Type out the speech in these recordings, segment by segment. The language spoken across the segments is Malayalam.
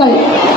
കാര്യങ്ങൾ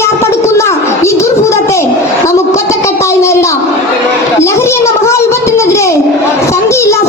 ആർപ്പടിക്കുന്ന ഈ ദുർഭൂതത്തെ നമുക്ക് ഒറ്റക്കെട്ടായി നേരിടാം. ലഹരി എന്ന മഹാവിപത്തിനെതിരെ സന്ധിയില്ലാ